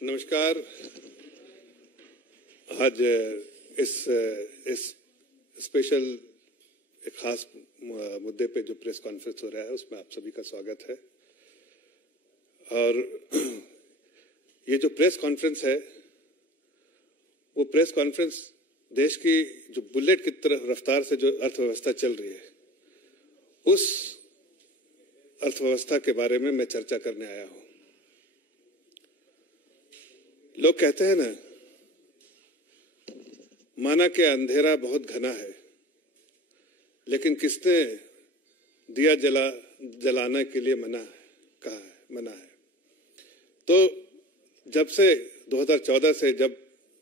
नमस्कार। आज इस स्पेशल एक खास मुद्दे पे जो प्रेस कॉन्फ्रेंस हो रहा है उसमें आप सभी का स्वागत है। और ये जो प्रेस कॉन्फ्रेंस है वो प्रेस कॉन्फ्रेंस देश की जो बुलेट की तरह रफ्तार से जो अर्थव्यवस्था चल रही है उस अर्थव्यवस्था के बारे में मैं चर्चा करने आया हूं। लोग कहते हैं ना, माना कि अंधेरा बहुत घना है, लेकिन किसने दिया जलाने के लिए मना है। तो जब से 2014 से जब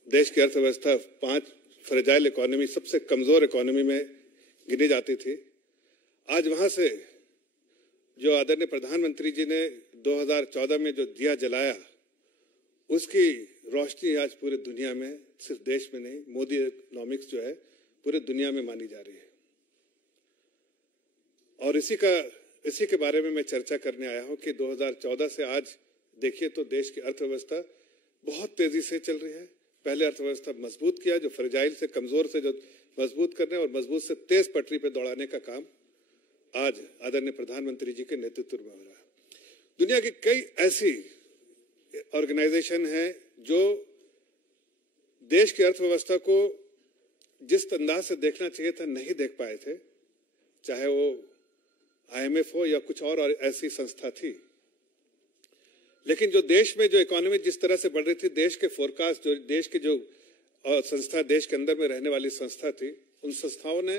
देश की अर्थव्यवस्था 5 फ्रेजाइल इकोनॉमी, सबसे कमजोर इकोनॉमी में गिनी जाती थी, आज वहां से जो आदरणीय प्रधानमंत्री जी ने 2014 में जो दिया जलाया उसकी रोशनी आज पूरी दुनिया में, सिर्फ देश में नहीं, मोदी इकोनॉमिक्स जो है पूरी दुनिया में मानी जा रही है। और इसी के बारे में मैं चर्चा करने आया हूं कि 2014 से आज देखिए तो देश की अर्थव्यवस्था बहुत तेजी से चल रही है। पहले अर्थव्यवस्था मजबूत किया, जो फ्रेजाइल से, कमजोर से जो मजबूत करने और मजबूत से तेज पटरी पे दौड़ाने का काम आज आदरणीय प्रधानमंत्री जी के नेतृत्व में हो रहा है। दुनिया की कई ऐसी ऑर्गेनाइजेशन है जो देश की अर्थव्यवस्था को जिस अंदाज से देखना चाहिए था नहीं देख पाए थे, चाहे वो IMF हो या कुछ और ऐसी संस्था थी। लेकिन जो देश में जो इकोनॉमी जिस तरह से बढ़ रही थी, देश के फोरकास्ट, जो देश की जो संस्था, देश के अंदर में रहने वाली संस्था थी, उन संस्थाओं ने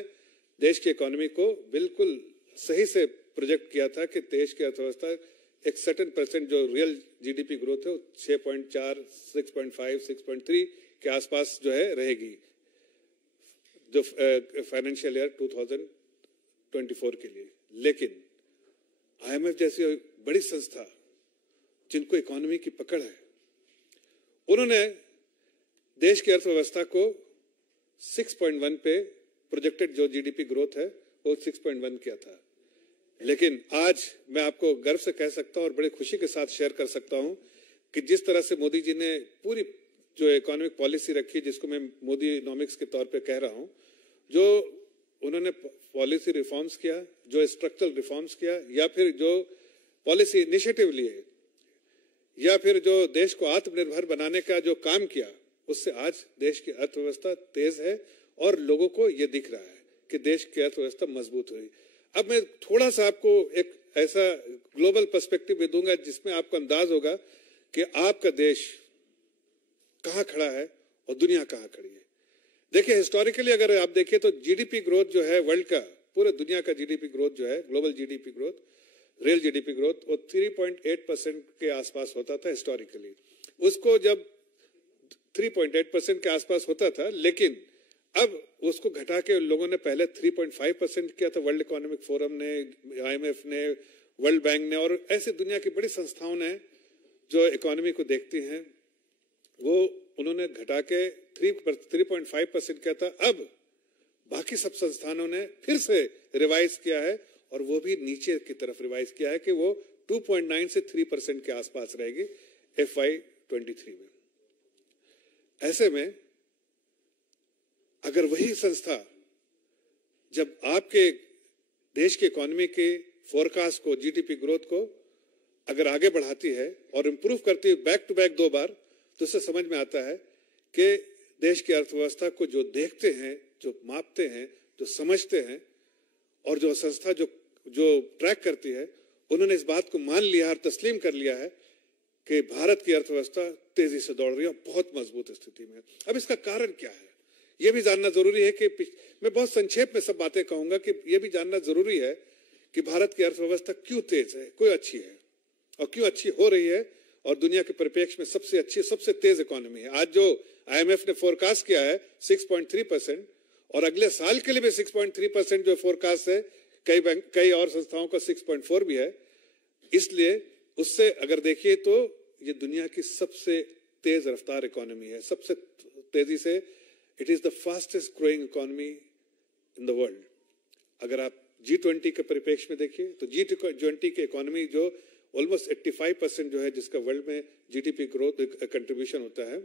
देश की इकोनॉमी को बिल्कुल सही से प्रोजेक्ट किया था कि देश की अर्थव्यवस्था एक सर्टेन परसेंट जो रियल GDP ग्रोथ है 6.4, 6.5, 6.3 के आसपास जो है रहेगी जो फाइनेंशियल ईयर 2024 के लिए। लेकिन IMF जैसी बड़ी संस्था जिनको इकोनॉमी की पकड़ है, उन्होंने देश की अर्थव्यवस्था को 6.1 पे प्रोजेक्टेड जो GDP ग्रोथ है वो 6.1 किया था। लेकिन आज मैं आपको गर्व से कह सकता हूं और बड़ी खुशी के साथ शेयर कर सकता हूं कि जिस तरह से मोदी जी ने पूरी जो इकोनॉमिक पॉलिसी रखी, जिसको मैं मोदी इकोनॉमिक्स के तौर पे कह रहा हूं, जो उन्होंने पॉलिसी रिफॉर्म्स किया, जो स्ट्रक्चरल रिफॉर्म्स किया, या फिर जो पॉलिसी इनिशिएटिव लिए, या फिर जो देश को आत्मनिर्भर बनाने का जो काम किया, उससे आज देश की अर्थव्यवस्था तेज है और लोगों को ये दिख रहा है कि देश की अर्थव्यवस्था मजबूत हुई। अब मैं थोड़ा सा आपको एक ऐसा ग्लोबल पर्सपेक्टिव भी दूंगा जिसमें आपको अंदाज होगा कि आपका देश कहां खड़ा है और दुनिया कहां खड़ी है। देखिए, हिस्टोरिकली अगर आप देखिए तो GDP ग्रोथ जो है वर्ल्ड का, पूरे दुनिया का GDP ग्रोथ जो है, global GDP growth, real GDP growth, वो 3.8% के आसपास होता था हिस्टोरिकली। उसको जब 3.8% के आसपास होता था, लेकिन अब उसको घटा के लोगों ने पहले 3.5% किया था। वर्ल्ड इकोनॉमिक फोरम ने, IMF ने, वर्ल्ड बैंक ने और ऐसी दुनिया की बड़ी संस्थाओं ने जो इकोनॉमी को देखती हैं, वो उन्होंने घटा के 3.5% किया था। अब बाकी सब संस्थानों ने फिर से रिवाइज किया है और वो भी नीचे की तरफ रिवाइज किया है कि वो 2.9 से 3% के आसपास रहेगी FY23 में। ऐसे में अगर वही संस्था जब आपके देश की इकोनॉमी के फोरकास्ट को, GDP ग्रोथ को अगर आगे बढ़ाती है और इंप्रूव करती है बैक टू बैक 2 बार, तो उससे समझ में आता है कि देश की अर्थव्यवस्था को जो देखते हैं, जो मापते हैं, जो समझते हैं और जो संस्था जो ट्रैक करती है, उन्होंने इस बात को मान लिया और तस्लीम कर लिया है कि भारत की अर्थव्यवस्था तेजी से दौड़ रही है, बहुत मजबूत स्थिति में। अब इसका कारण क्या है ये भी जानना जरूरी है कि मैं बहुत संक्षेप में सब बातें कहूंगा कि ये भी जानना जरूरी है कि भारत की अर्थव्यवस्था क्यों तेज है, क्यों अच्छी है और क्यों अच्छी हो रही है और दुनिया के परिप्रेक्ष्य में सबसे अच्छी, सबसे तेज इकोनॉमी है। आज जो IMF ने फोरकास्ट किया है 6.3% और अगले साल के लिए भी 6.3% जो फोरकास्ट है, कई और संस्थाओं का 6.4 भी है। इसलिए उससे अगर देखिए तो ये दुनिया की सबसे तेज रफ्तार इकोनॉमी है, सबसे तेजी से। It is the fastest growing economy in the world. अगर आप G20 के परिप्रेक्ष्य में देखिए तो G20 की इकोनॉमी जो ऑलमोस्ट 85% जो है जिसका वर्ल्ड में जीडीपी ग्रोथ कंट्रीब्यूशन होता है,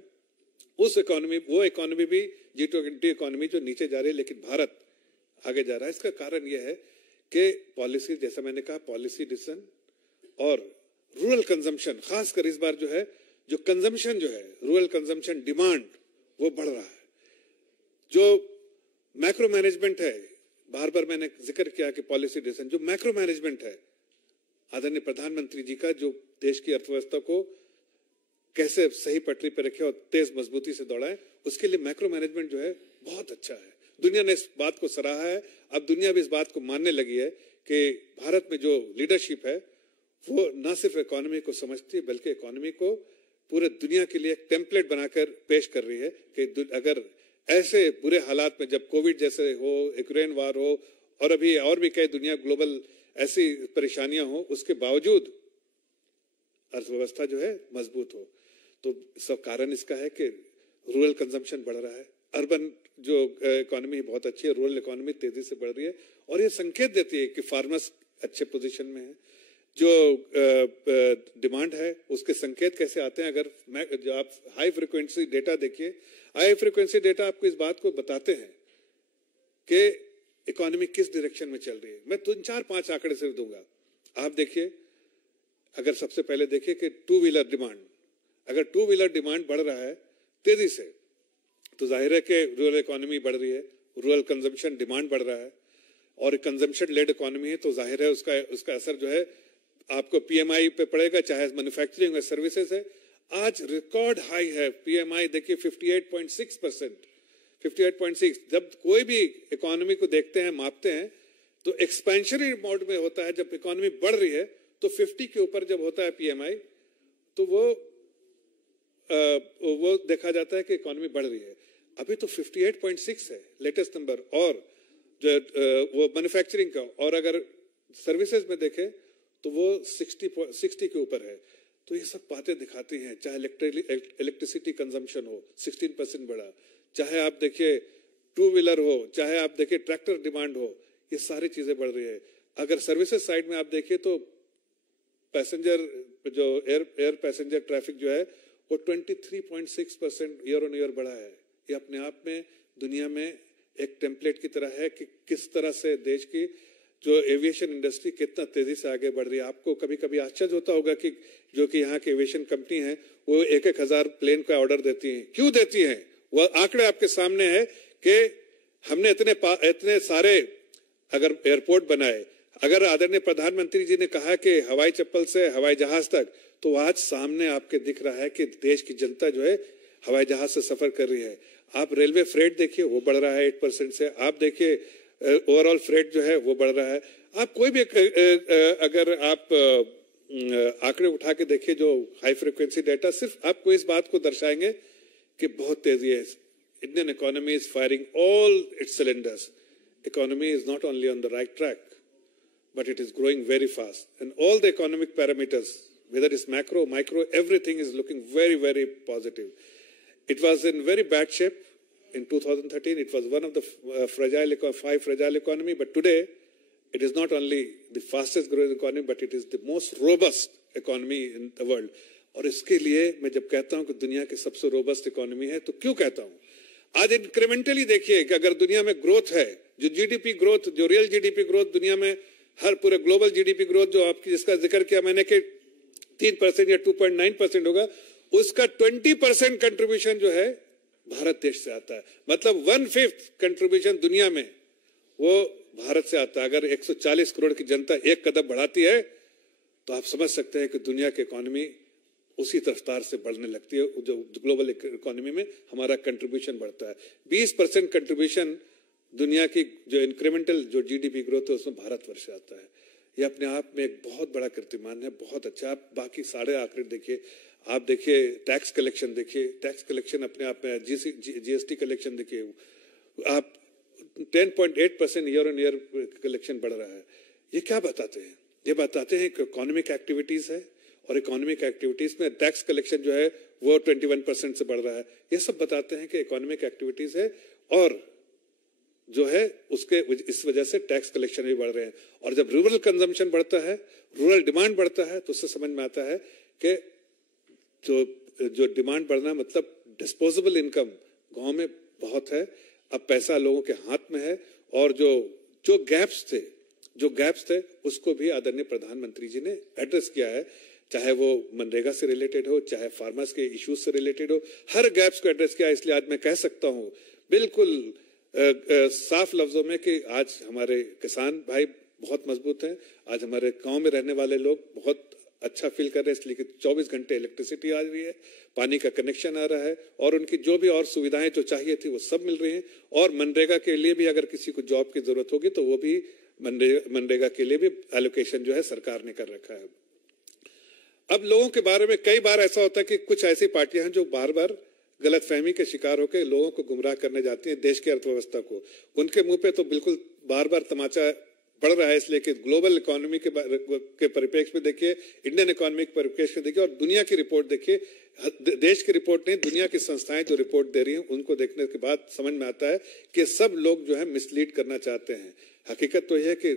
उस इकोनॉमी, वो इकोनॉमी भी G20 इकोनॉमी जो नीचे जा रही है, लेकिन भारत आगे जा रहा है। इसका कारण यह है कि पॉलिसी, जैसा मैंने कहा, पॉलिसी डिसीजन और रूरल कंजम्पशन, खासकर इस बार जो है, जो कंजम्पशन जो है, रूरल कंजम्पशन डिमांड वो बढ़ रहा है। जो मैक्रो मैनेजमेंट है, बार बार मैंने जिक्र किया कि पॉलिसी डिसीजन, जो मैक्रो मैनेजमेंट है आदरणीय प्रधानमंत्री जी का, जो देश की अर्थव्यवस्था को कैसे सही पटरी पर रखे और तेज मजबूती से दौड़ाए, उसके लिए मैक्रो मैनेजमेंट जो है बहुत अच्छा है। दुनिया ने इस बात को सराहा है। अब दुनिया भी इस बात को मानने लगी है कि भारत में जो लीडरशिप है वो न सिर्फ इकोनॉमी को समझती है, बल्कि इकोनॉमी को पूरे दुनिया के लिए एक टेम्पलेट बनाकर पेश कर रही है कि अगर ऐसे बुरे हालात में, जब कोविड जैसे हो, यूक्रेन वार हो, और अभी और भी कई दुनिया ग्लोबल ऐसी परेशानियां हो, उसके बावजूद अर्थव्यवस्था जो है मजबूत हो। तो सब कारण इसका है कि रूरल कंजम्पशन बढ़ रहा है, अर्बन जो इकोनॉमी बहुत अच्छी है, रूरल इकोनॉमी तेजी से बढ़ रही है, और ये संकेत देती है कि फार्मर्स अच्छे पोजीशन में है। जो डिमांड है उसके संकेत कैसे आते हैं, अगर जो आप हाई फ्रीक्वेंसी डेटा देखिए, हाई फ्रीक्वेंसी डेटा आपको इस बात को बताते हैं कि इकोनॉमी किस डायरेक्शन में चल रही है। मैं 4-5 आंकड़े सिर्फ दूंगा, आप देखिए। अगर सबसे पहले देखिए कि टू व्हीलर डिमांड, अगर टू व्हीलर डिमांड बढ़ रहा है तेजी से, तो जाहिर है कि रूरल इकोनॉमी बढ़ रही है, रूरल कंजम्पशन डिमांड बढ़ रहा है, और कंजम्पशन लेड इकोनॉमी है, तो जाहिर है उसका असर जो है आपको पीएमआई पे पड़ेगा, चाहे मैन्युफैक्चरिंग या सर्विसेज है। आज रिकॉर्ड हाई है पीएमआई, देखिए 58.6%, 58.6। जब कोई भी इकोनॉमी को देखते हैं, मापते हैं, तो एक्सपेंशनरी मोड में होता है। जब इकोनॉमी बढ़ रही है तो 50 के ऊपर जब होता है पीएमआई, तो वो देखा जाता है कि इकोनॉमी बढ़ रही है। अभी तो 58.6 है लेटेस्ट नंबर, और जो वो मैन्युफैक्चरिंग का, और अगर सर्विसेज में देखें तो वो 60 के ऊपर है। तो ये सब बातें दिखाती हैं, चाहे इलेक्ट्रिसिटी कंजम्पशन हो 16% बढ़ा, चाहे आप देखिए टू व्हीलर हो, चाहे आप देखिए ट्रैक्टर डिमांड हो, ये सारी चीजें बढ़ रही है। अगर सर्विसेज साइड में आप देखिए तो पैसेंजर, जो एयर पैसेंजर ट्रैफिक जो है वो 23.6% ईयर ऑन ईयर बढ़ा है। ये अपने आप में दुनिया में एक टेम्पलेट की तरह है कि किस तरह से देश की जो एविएशन इंडस्ट्री कितना तेजी से आगे बढ़ रही है। आपको कभी कभी आश्चर्य होता होगा कि जो कि यहाँ की एविएशन कंपनी है वो 1,000 प्लेन का ऑर्डर देती हैं। क्यों देती हैं? वो आंकड़े आपके सामने है कि हमने इतने सारे अगर एयरपोर्ट बनाए, अगर आदरणीय प्रधानमंत्री जी ने कहा कि हवाई चप्पल से हवाई जहाज तक, तो आज सामने आपके दिख रहा है कि देश की जनता जो है हवाई जहाज से सफर कर रही है। आप रेलवे फ्रेट देखिए, वो बढ़ रहा है 8% से। आप देखिए ओवरऑल फ्रेट जो है वो बढ़ रहा है। आप कोई भी अगर आप आंकड़े उठा के देखिए जो हाई फ्रीक्वेंसी डेटा, सिर्फ आपको इस बात को दर्शाएंगे कि बहुत तेजी है। Indian economy is firing all it's cylinders. Economy is not only on the right track, but it is growing very fast. And all the economic parameters, whether it's macro, micro, everything is looking very, very positive. It was in very bad shape in 2013. It was one of the five fragile economy. But today, it is not only the fastest growing economy, but it is the most robust economy in the world. और इसके लिए मैं जब कहता हूँ कि दुनिया की सबसे रोबस्ट इकोनॉमी है, तो क्यों कहता हूँ? आज इंक्रीमेंटली देखिए कि अगर दुनिया में ग्रोथ है, जो जीडीपी ग्रोथ, जो रियल जीडीपी ग्रोथ दुनिया में, हर पूरे ग्लोबल जीडीपी ग्रोथ जो आपकी जिसका जिक्र किया मैंने कि 3% या 2.9% होगा, उसका 20% कंट्रीब्यूशन जो है भारत देश से आता है। मतलब 1/5 कंट्रीब्यूशन दुनिया में वो भारत से आता है। अगर 140 करोड़ की जनता एक कदम बढ़ाती है तो आप समझ सकते हैं कि दुनिया की इकोनॉमी उसी रफ्तार से बढ़ने लगती है। जो ग्लोबल इकोनॉमी में हमारा कंट्रीब्यूशन बढ़ता है। 20% कंट्रीब्यूशन दुनिया की जो इंक्रीमेंटल जो जीडीपी ग्रोथ है उसमें भारतवर्ष आता है। ये अपने आप में एक बहुत बड़ा कीर्तिमान है, बहुत अच्छा। आप बाकी सारे आंकड़े देखिए, आप देखिए टैक्स कलेक्शन देखिए, टैक्स कलेक्शन अपने आप में, जीएसटी कलेक्शन देखिए, आप 10.8% ईयर ऑन ईयर कलेक्शन बढ़ रहा है। ये क्या बताते हैं? ये बताते हैं कि इकोनॉमिक एक्टिविटीज है, और इकोनॉमिक एक्टिविटीज में टैक्स कलेक्शन जो है वो 21% से बढ़ रहा है। ये सब बताते हैं कि इकोनॉमिक एक्टिविटीज है। और जो है उसके इस वजह से टैक्स कलेक्शन भी बढ़ रहे हैं। और जब रूरल कंजम्पशन बढ़ता है, रूरल डिमांड बढ़ता है, तो उससे समझ में आता है कि जो डिमांड बढ़ना मतलब डिस्पोजेबल इनकम गांव में बहुत है, अब पैसा लोगों के हाथ में है। और जो गैप्स थे उसको भी आदरणीय प्रधानमंत्री जी ने एड्रेस किया है, चाहे वो मनरेगा से रिलेटेड हो, चाहे फार्मर्स के इश्यूज से रिलेटेड हो, हर गैप्स को एड्रेस किया। इसलिए आज मैं कह सकता हूं बिल्कुल साफ लफ्जों में कि आज हमारे किसान भाई बहुत मजबूत हैं, आज हमारे गांव में रहने वाले लोग बहुत अच्छा फील कर रहे हैं, इसलिए कि 24 घंटे इलेक्ट्रिसिटी आ रही है, पानी का कनेक्शन आ रहा है और उनकी जो भी और सुविधाएं जो चाहिए थी वो सब मिल रही हैं। और मनरेगा के लिए भी अगर किसी को जॉब की जरूरत होगी तो वो भी मनरेगा के लिए भी एलोकेशन जो है सरकार ने कर रखा है। अब लोगों के बारे में कई बार ऐसा होता है कि कुछ ऐसी पार्टियां हैं जो बार बार गलतफहमी के शिकार होकर लोगों को गुमराह करने जाती हैं, देश की अर्थव्यवस्था को। उनके मुंह पे तो बिल्कुल बार बार तमाचा पड़ रहा है, इसलिए कि ग्लोबल इकोनॉमी के परिप्रेक्ष्य में देखिए, इंडियन इकोनॉमी के परिप्रेक्ष्य में देखिए और दुनिया की रिपोर्ट देखिए। देश की रिपोर्ट नहीं, दुनिया की संस्थाएं जो रिपोर्ट दे रही हैं उनको देखने के बाद समझ में आता है कि सब लोग जो है मिसलीड करना चाहते हैं। हकीकत तो यह है कि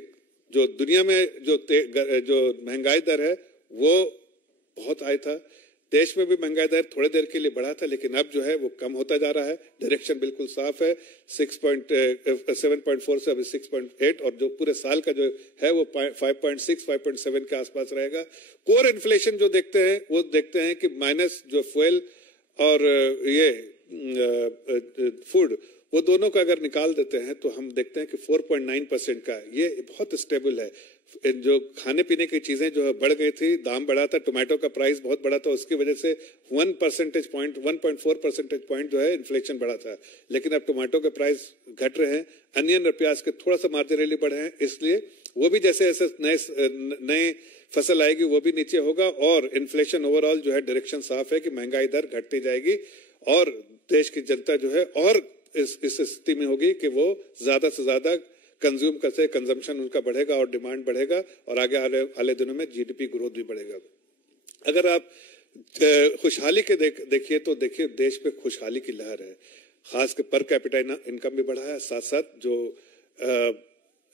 जो दुनिया में जो महंगाई दर है वो बहुत हाई था, देश में भी महंगाई दर थोड़ी देर के लिए बढ़ा था, लेकिन अब जो है वो कम होता जा रहा है। डायरेक्शन बिल्कुल साफ है, 7.4 से अभी 6.8 और जो पूरे साल का जो है वो 5.6 5.7 के आसपास रहेगा। कोर इन्फ्लेशन जो देखते हैं कि माइनस जो फ्यूल और ये फूड, वो दोनों का अगर निकाल देते हैं तो हम देखते हैं कि 4.9% का ये बहुत स्टेबल है। जो खाने पीने की चीजें जो है बढ़ गई थी, दाम बढ़ा था, टोमेटो का प्राइस बहुत बढ़ा था, उसकी वजह से 1.4 परसेंटेज पॉइंट जो है इन्फ्लेशन बढ़ा था। लेकिन अब टोमेटो के प्राइस घट रहे हैं, अनियन और प्याज के थोड़ा सा मार्जिनली बढ़े हैं, इसलिए वो भी जैसे नए फसल आएगी वो भी नीचे होगा। और इन्फ्लेशन ओवरऑल जो है डायरेक्शन साफ है कि महंगाई दर घटती जाएगी और देश की जनता जो है और इस स्थिति में होगी कि वो ज्यादा से ज्यादा कंज्यूम करते, कंजम्पशन उनका बढ़ेगा और डिमांड बढ़ेगा और आगे आने वाले दिनों में जीडीपी ग्रोथ भी बढ़ेगा। अगर आप खुशहाली के देखिए तो देखिए देश में खुशहाली की लहर है, खासकर पर कैपिटा इनकम भी बढ़ा है, साथ साथ जो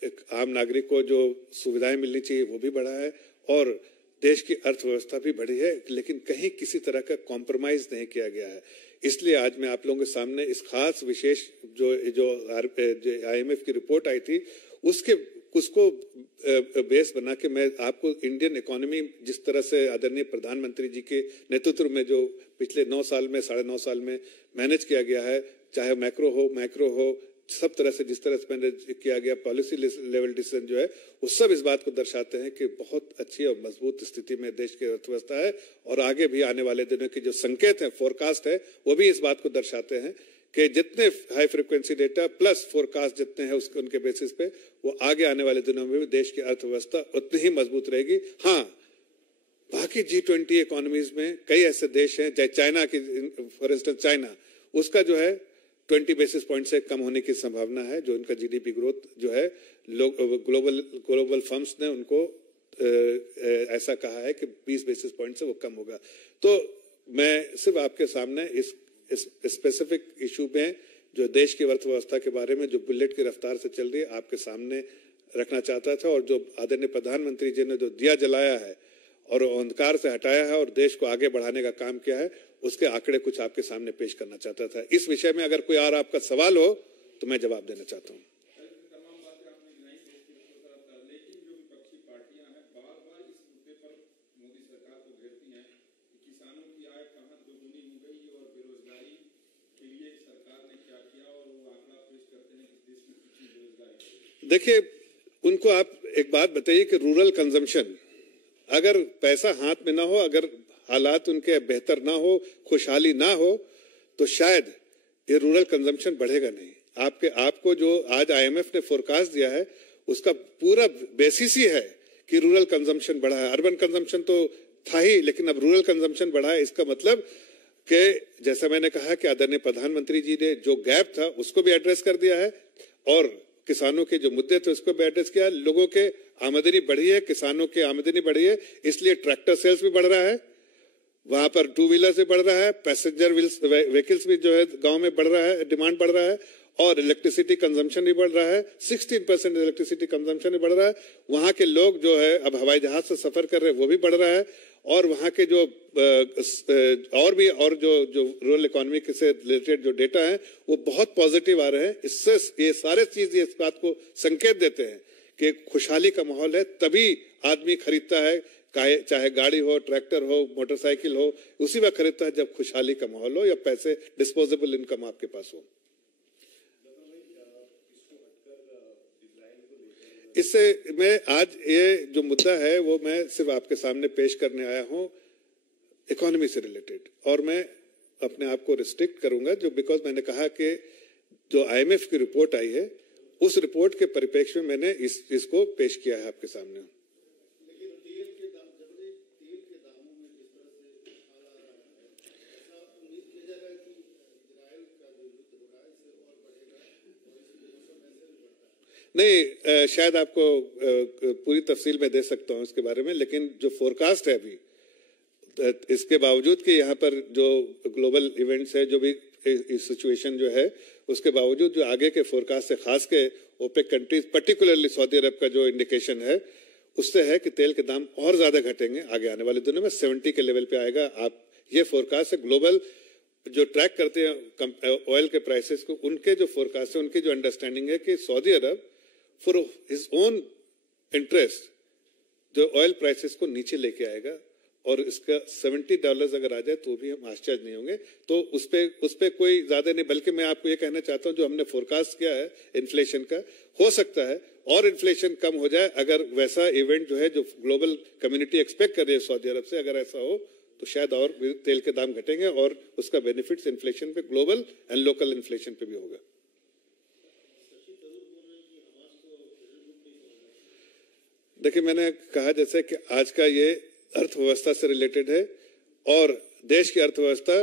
एक आम नागरिक को जो सुविधाएं मिलनी चाहिए वो भी बढ़ा है और देश की अर्थव्यवस्था भी बढ़ी है, लेकिन कहीं किसी तरह का कॉम्प्रोमाइज नहीं किया गया है। इसलिए आज मैं आप लोगों के सामने इस खास विशेष जो IMF की रिपोर्ट आई थी उसको बेस बना के मैं आपको इंडियन इकोनॉमी जिस तरह से आदरणीय प्रधानमंत्री जी के नेतृत्व में जो पिछले 9 साल में 9.5 साल में मैनेज किया गया है, चाहे मैक्रो हो सब तरह से जिस तरह से मैनेज किया गया, पॉलिसी लेवल डिसीजन जो है वो सब इस बात को दर्शाते हैं कि बहुत अच्छी और मजबूत स्थिति में देश की अर्थव्यवस्था है। और आगे भी आने वाले दिनों की जो संकेत है, फोरकास्ट है, वो भी इस बात को दर्शाते हैं कि जितने high frequency data plus forecast जितने हैं उनके बेसिस पे वो आगे आने वाले दिनों में भी देश की अर्थव्यवस्था उतनी ही मजबूत रहेगी। हाँ, बाकी G20 इकोनॉमीज में कई ऐसे देश हैं, चाहे चाइना की, फॉर इंस्टेंस चाइना, उसका जो है 20 बेसिस पॉइंट से कम होने की संभावना है। जो उनका जीडीपी ग्रोथ जो है ग्लोबल फर्म्स ने उनको ऐसा कहा है कि 20 बेसिस पॉइंट से वो कम होगा। तो मैं सिर्फ आपके सामने इस स्पेसिफिक इशू में जो देश की अर्थव्यवस्था के बारे में जो बुलेट की रफ्तार से चल रही है आपके सामने रखना चाहता था। और जो आदरणीय प्रधानमंत्री जी ने जो दिया जलाया है और अंधकार से हटाया है और देश को आगे बढ़ाने का काम किया है, उसके आंकड़े कुछ आपके सामने पेश करना चाहता था। इस विषय में अगर कोई और आपका सवाल हो तो मैं जवाब देना चाहता हूँ। देखिए, उनको आप एक बात बताइए कि रूरल कंजम्पशन, अगर पैसा हाथ में ना हो, अगर हालात उनके बेहतर ना हो, खुशहाली ना हो, तो शायद ये रूरल कंजम्पशन बढ़ेगा नहीं। आपको जो आज IMF ने फोरकास्ट दिया है उसका पूरा बेसिस ही है कि रूरल कंजम्पशन बढ़ा है। अर्बन कंजम्पशन तो था ही, लेकिन अब रूरल कंजम्पशन बढ़ा है। इसका मतलब कि जैसा मैंने कहा कि आदरणीय प्रधानमंत्री जी ने जो गैप था उसको भी एड्रेस कर दिया है और किसानों के जो मुद्दे थे उसको भी एड्रेस किया। लोगों के आमदनी बढ़ी है, किसानों की आमदनी बढ़ी है, इसलिए ट्रैक्टर सेल्स भी बढ़ रहा है, वहां पर 2 व्हीलर से बढ़ रहा है, पैसेंजर व्हीकल्स भी जो है गांव में बढ़ रहा है, डिमांड बढ़ रहा है और इलेक्ट्रिसिटी कंजम्पशन भी बढ़ रहा है, 16% इलेक्ट्रिसिटी कंजम्पशन भी बढ़ रहा है। वहां के लोग जो है अब हवाई जहाज से सफर कर रहे हैं वो भी बढ़ रहा है, और वहां के जो और जो रूरल इकोनॉमी से रिलेटेड जो डेटा है वो बहुत पॉजिटिव आ रहे हैं। इससे ये सारे चीज इस बात को संकेत देते हैं कि खुशहाली का माहौल है, तभी आदमी खरीदता है, चाहे गाड़ी हो, ट्रैक्टर हो, मोटरसाइकिल हो, उसी वक्त खरीदता है जब खुशहाली का माहौल हो या पैसे डिस्पोजेबल इनकम आपके पास हो। इससे मैं आज ये जो मुद्दा है वो मैं सिर्फ आपके सामने पेश करने आया हूं इकोनॉमी से रिलेटेड, और मैं अपने आप को रिस्ट्रिक्ट करूंगा जो बिकॉज मैंने कहा कि जो IMF की रिपोर्ट आई है उस रिपोर्ट के परिप्रेक्ष्य में मैंने इसको पेश किया है आपके सामने। नहीं, शायद आपको पूरी तफसील में दे सकता हूं इसके बारे में, लेकिन जो फोरकास्ट है अभी, इसके बावजूद कि यहाँ पर जो ग्लोबल इवेंट्स है, जो भी सिचुएशन जो है, उसके बावजूद जो आगे के फोरकास्ट से, खास के ओपेक कंट्रीज पर्टिकुलरली सऊदी अरब का जो इंडिकेशन है उससे है कि तेल के दाम और ज्यादा घटेंगे आगे आने वाले दिनों में, 70 के लेवल पे आएगा। आप ये फोरकास्ट है, ग्लोबल जो ट्रैक करते हैं ऑयल के प्राइसेस को, उनके जो फोरकास्ट है, उनकी जो अंडरस्टैंडिंग है कि Saudi Arab for his own interest जो ऑयल प्राइसेस को नीचे लेके आएगा, और इसका $70 अगर आ जाए तो भी हम आश्चर्य नहीं होंगे। तो उस पे कोई ज्यादा नहीं, बल्कि मैं आपको ये कहना चाहता हूं जो हमने फोरकास्ट किया है इन्फ्लेशन का, हो सकता है और इन्फ्लेशन कम हो जाए अगर वैसा इवेंट जो है जो ग्लोबल कम्युनिटी एक्सपेक्ट कर रही है सऊदी अरब से, अगर ऐसा हो तो शायद और तेल के दाम घटेंगे और उसका बेनिफिट्स इन्फ्लेशन पे, ग्लोबल एंड लोकल इन्फ्लेशन पे भी होगा। देखिए, मैंने कहा जैसे कि आज का ये अर्थव्यवस्था से रिलेटेड है, और देश की अर्थव्यवस्था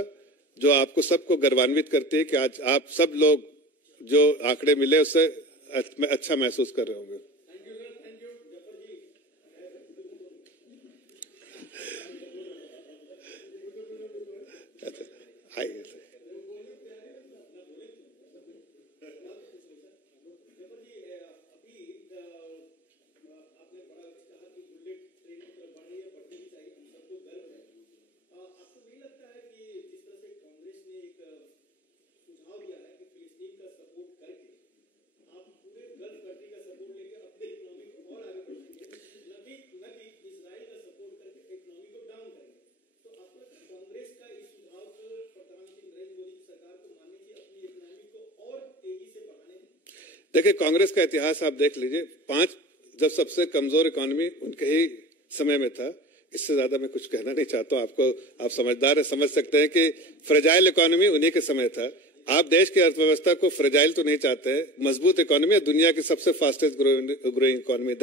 जो आपको सबको गर्वान्वित करती है कि आज आप सब लोग जो आंकड़े मिले उससे अच्छा महसूस कर रहे होंगे। अच्छा, देखिए, कांग्रेस का इतिहास आप देख लीजिए, 5 जब सबसे कमजोर इकोनॉमी उनके ही समय में था। इससे ज्यादा मैं कुछ कहना नहीं चाहता हूं। आपको, आप समझदार है, समझ सकते हैं कि फ्रेजाइल इकोनॉमी उन्हीं के समय था। आप देश की अर्थव्यवस्था को फ्रेजाइल तो नहीं चाहते हैं, मजबूत इकोनॉमी, दुनिया की सबसे फास्टेस्ट ग्रोइंग इकोनॉमी।